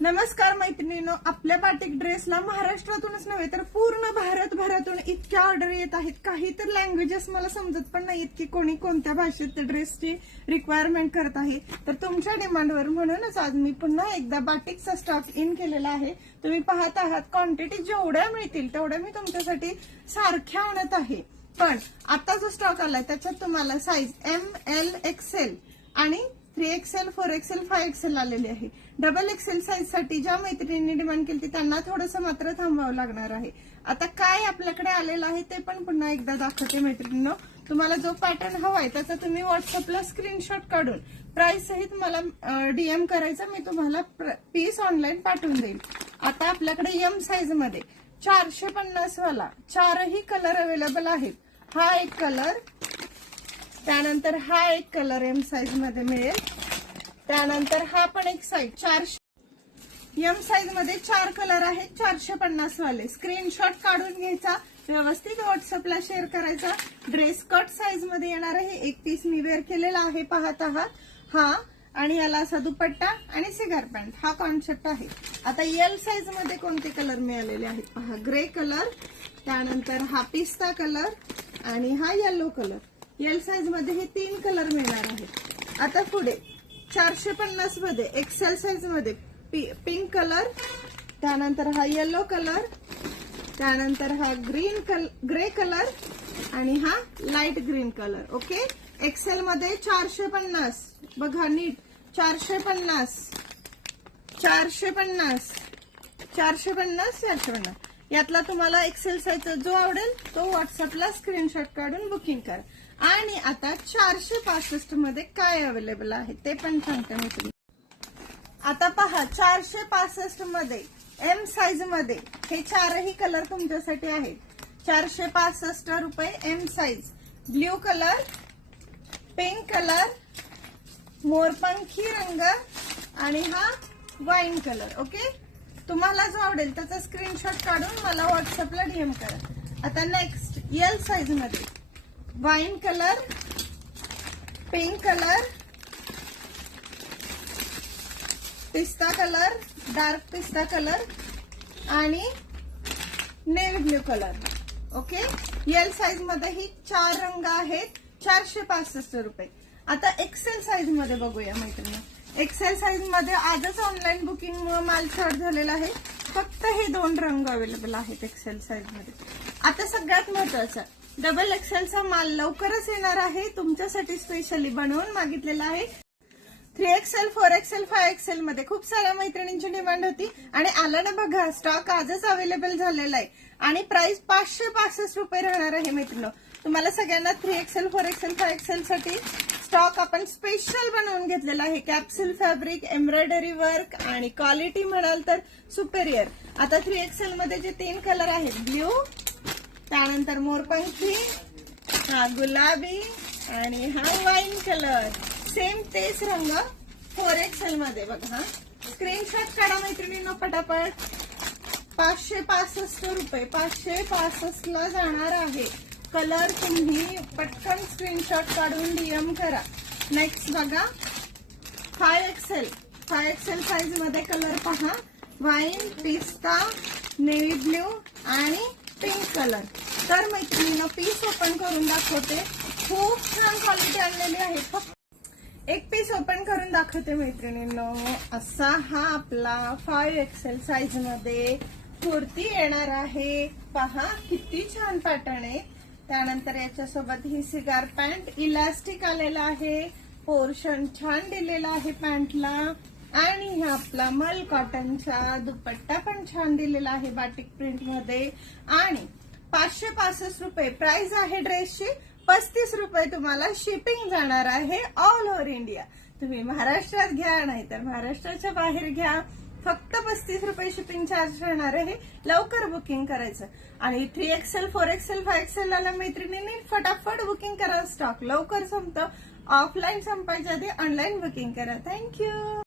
नमस्कार मैत्रिणीनो आपल्या बाटिक ड्रेसला महाराष्ट्रातूनच नव्हे तर पूर्ण भारतभरातून इतक्या ऑर्डर येत आहेत. काही तर लँग्वेजेस मला समजत पण नाहीत की कोणी कोणत्या भाषेत ड्रेसची रिक्वायरमेंट करत आहे. तर तुमच्या डिमांडवर म्हणूनच आज मी पुन्हा एकदा बाटिकचा स्टॉक इन केलेला आहे. तुम्ही पाहत आहात क्वांटिटी जेवढ्या मिळतील तेवढ्या मी तुमच्यासाठी सारख्या आणत आहे. पण आता जो स्टॉक आलाय त्याच्यात तुम्हाला साईज एम एल एक्सेल आणि three XL four XL five XL आलेली आहे. डबल एक्सेल साईजसाठी ज्या मैत्रिणींनी डिमांड केली त्यांना थोडंसं मात्र थांबावं लागणार आहे. आता काय आपल्याकडे आलेलं आहे ते पण पुन्हा एकदा दाखवते मैत्रिणींनो. तुम्हाला जो पॅटर्न हवाय त्याचा तुम्ही व्हॉट्सअपला स्क्रीनशॉट काढून प्राइस सहित मला डीएम करायचं मी तुम्हाला पीस ऑनलाईन पाठवून देईल. आता आपल्याकडे एम साईजमध्ये चारशे पन्नास वाला चारही कलर अवेलेबल आहेत. हा एक कलर त्यानंतर हा एक कलर एम साईजमध्ये मिळेल. त्यानंतर हा पण एक साईज चारशे. एम साईजमध्ये चार कलर आहेत चारशे पन्नास वाले. स्क्रीनशॉट काढून घ्यायचा व्यवस्थित व्हॉट्सअपला शेअर करायचा. ड्रेस कट साईजमध्ये येणार आहे एक पीस मी वेअर केलेला आहे पाहत आहात. हा आणि याला असा दुपट्टा आणि सिगार पॅन्ट हा कॉन्सेप्ट आहे. आता एल साईजमध्ये कोणते कलर मिळालेले आहेत? पहा ग्रे कलर त्यानंतर हा पिस्ता कलर आणि हा येलो कलर एल साईजमध्ये हे तीन कलर मिळणार आहेत. आता पुढे चारशे पन्नासमध्ये एक्सेल साईजमध्ये पिंक कलर त्यानंतर हा येलो कलर त्यानंतर हा ग्रीन कल ग्रे कलर आणि हा light green colour okay XL मध्ये चारशे पन्नास. बघा नीट. चारशे पन्नास. चारशे पन्नास. चारशे पन्नास चारशे पन्नास. यातला तुम्हाला एक्सेल साईजचा जो आवडेल तो व्हॉट्सअपला स्क्रीनशॉट काढून बुकिंग करा. आणि आता चारशे पासष्टमध्ये काय अवेलेबल आहे ते पण सांगते मी तुम्ही आता पहा चारशे पासष्टमध्ये एम साईजमध्ये हे चारही कलर तुमच्यासाठी आहेत. चारशे पासष्ट रुपये M size blue colour pink colour मोरपंखी रंग आणि हा वाईन कलर ओके तुम्हाला जो आवडेल त्याचा स्क्रीनशॉट काढून मला व्हॉट्सअपला डीएम करा. आता नेक्स्ट एल साईजमध्ये. वाईन कलर पिंक कलर पिस्ता कलर डार्क पिस्ता कलर आणि navy blue colour. Okay L साईजमध्ये ही चार रंग आहेत चारशे पासष्ट रुपये. आता एक्सेल साईजमध्ये बघूया मैत्रिणी. एक्सेल साईजमध्ये आजच ऑनलाईन बुकिंगमुळे माल शॉर्ट झालेला आहे. फक्त हे दोन रंग अवेलेबल आहेत एक्सेल साईजमध्ये. आता सगळ्यात महत्वाचं डबल एक्सेलचा माल लवकरच येणार आहे. तुमच्यासाठी स्पेशली बनवून मागितलेला आहे. Three XL four XL five XL मध्ये खूप साऱ्या मैत्रिणींची डिमांड होती. आणि आला ना बघा स्टॉक आजच अवेलेबल झालेला आहे. आणि प्राइस पाचशे पासष्ट रुपये राहणार आहे मित्रांनो. तुम्हाला सगळ्यांना three XL four XL five XL साठी स्टॉक आपण स्पेशल बनवून घेतलेला आहे. कॅप्सूल फॅब्रिक एम्ब्रॉयडरी वर्क आणि क्वालिटी म्हणाल तर सुपेरियर आता थ्री एक्सेल मध्ये जे तीन कलर आहेत ब्ल्यू त्यानंतर मोरपंखी हा गुलाबी आणि हा वाईन कलर सेम तेच रंग फोर एक्सेल मध्ये बघा हा. स्क्रीनशॉट काढा मैत्रिणींनो पटापट. पाचशे पासष्ट रुपये पाचशे पासष्ट ला जाणार आहे. कलर तुम्ही पटकन स्क्रीनशॉट काढून डीएम करा. नेक्स्ट बघा फाय एक्सेल फाय एक्सेल साईजमध्ये कलर पहा. वाईन पिस्ता नेव्ही ब्ल्यू आणि पिंक कलर तर मैत्रिणीनं पीस ओपन करून दाखवते. खूप छान क्वालिटी आणलेली आहे. फक्त एक पीस ओपन करून दाखवते मैत्रिणींनो. असा हा आपला फाय एक्सेल साईजमध्ये कुर्ती येणार आहे. पहा किती छान पॅटर्न आहे. त्यानंतर याच्यासोबत ही सिगार पॅन्ट इलास्टिक आलेला आहे. पोर्शन छान दिलेला आहे पॅन्टला आणि हा आपला मल कॉटनचा दुपट्टा पण छान दिलेला आहे बाटिक प्रिंटमध्ये. आणि पाचशे पासष्ट रुपये प्राइस आहे ड्रेसची पस्तीस रुपये तुम्हाला शिपिंग जाणार आहे ऑल ओव्हर इंडिया तुम्ही महाराष्ट्रात घ्या नाहीतर महाराष्ट्राच्या बाहेर घ्या. फक्त पस्तीस रुपये शिपिंग चार्ज राहणार आहे. लवकर बुकिंग करायचं. आणि three XL four XL five XL आला मैत्रिणींनी फटाफट बुकिंग करा. स्टॉक लवकर संपतं. ऑफलाईन संपायच्या आधी ऑनलाईन बुकिंग करा. थँक्यू